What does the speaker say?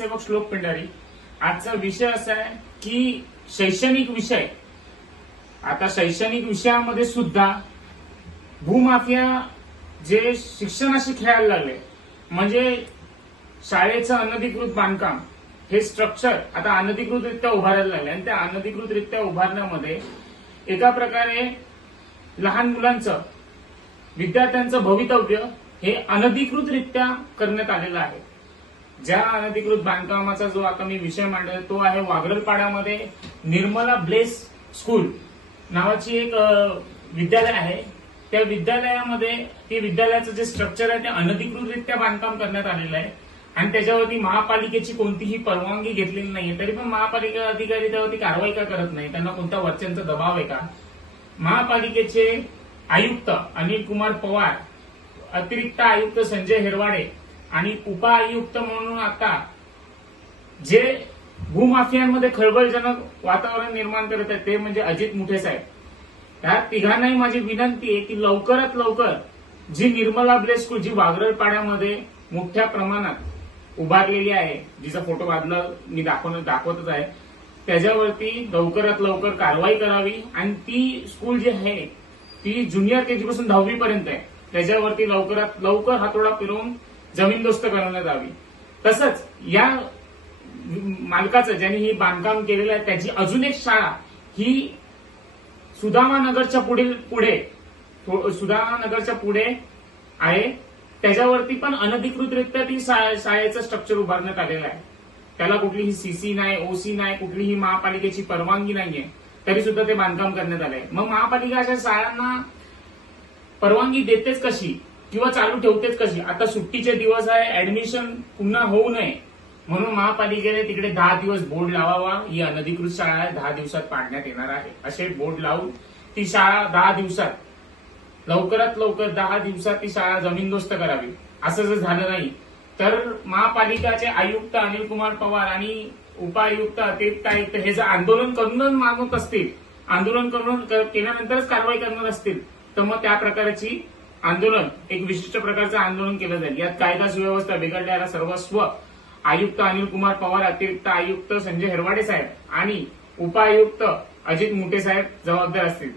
समाजसेवक श्लोक पिंडारी आजचा विषय असा आहे की शैक्षणिक विषय. आता शैक्षणिक विषयामध्ये सुद्धा भूमाफिया जे शिक्षणाशी खेळायला लागले म्हणजे शाळेचं अनधिकृत बांधकाम हे स्ट्रक्चर आता अनधिकृतरित्या उभारायला लागले. आणि त्या अनधिकृतरित्या उभारण्यामध्ये एका प्रकारे लहान मुलांचं विद्यार्थ्यांचं भवितव्य हे अनधिकृतरित्या करण्यात आलेलं आहे. ज्या अनधिकृत बांधकामाचा जो आता मी विषय मांडला तो आहे वागरलपाड्यामध्ये निर्मला ब्लेस स्कूल नावाची एक विद्यालय आहे. त्या विद्यालयामध्ये ते विद्यालयाचं जे स्ट्रक्चर आहे ते अनधिकृतरित्या बांधकाम करण्यात आलेलं आहे. आणि त्याच्यावरती महापालिकेची कोणतीही परवानगी घेतलेली नाहीये. तरी पण महापालिका अधिकारी त्यावरती कारवाई का करत नाही? त्यांना कोणता वरच्यांचा दबाव आहे का? महापालिकेचे आयुक्त अनिल कुमार पवार अतिरिक्त आयुक्त संजय हेरवाडे आणि उपआयुक्त म्हणून आता जे भूमाफियांमध्ये खळबळजनक वातावरण निर्माण करत आहेत ते म्हणजे अजित मुठे साहेब. त्या तिघांनाही माझी विनंती आहे की लवकरात लवकर जी निर्मला ब्ले स्कूल जी वागरळपाड्यामध्ये मोठ्या प्रमाणात उभारलेली आहे जिचा फोटो बाजूला मी दाखवणं दाखवतच आहे त्याच्यावरती लवकरात लवकर कारवाई करावी आणि ती स्कूल जी आहे ती ज्युनियर केजीपासून दहावीपर्यंत आहे त्याच्यावरती लवकरात लवकर हातोडा फिरवून जमीनदोस्त करण्यात यावी तसंच या मालकाचं ज्यांनी ही बांधकाम केलेलं आहे त्याची अजून एक शाळा ही सुदामा नगरच्या पुढील पुढे सुदामानगरच्या सुदामा नगरच्या पुढे आहे. त्याच्यावरती पण अनधिकृतरित्या ती शाळेचं स्ट्रक्चर उभारण्यात आलेलं आहे. त्याला कुठलीही सीसी नाही ओसी नाही कुठलीही महापालिकेची परवानगी नाहीये तरी सुद्धा ते बांधकाम करण्यात आलंय. मग महापालिका अशा शाळांना परवानगी देतेच कशी? किंवा चालू ठेवतेच कशी? आता सुट्टीचे दिवस आहे ऍडमिशन पुन्हा होऊ नये. म्हणून महापालिकेने तिकडे दहा दिवस बोर्ड लावावा. ही अनधिकृत शाळा आहे दहा दिवसात पाडण्यात येणार आहे. असे बोर्ड लावून ती शाळा दहा दिवसात लवकरात लवकर दहा दिवसात ती शाळा जमीनदोस्त करावी. असं जर झालं नाही तर महापालिकाचे आयुक्त अनिल कुमार पवार आणि उपायुक्त अतिरिक्त आयुक्त हे जर आंदोलन करूनच मागत असतील आंदोलन करून केल्यानंतरच कारवाई करणार असतील तर मग त्या प्रकारची आंदोलन एक विशिष्ट प्रकारचं आंदोलन केलं जाईल. यात कायदा सुव्यवस्था बिघडल्याला सर्वस्व आयुक्त अनिल कुमार पवार अतिरिक्त आयुक्त संजय हेरवाडे साहेब आणि उपायुक्त अजित मुटे साहेब जबाबदार असतील.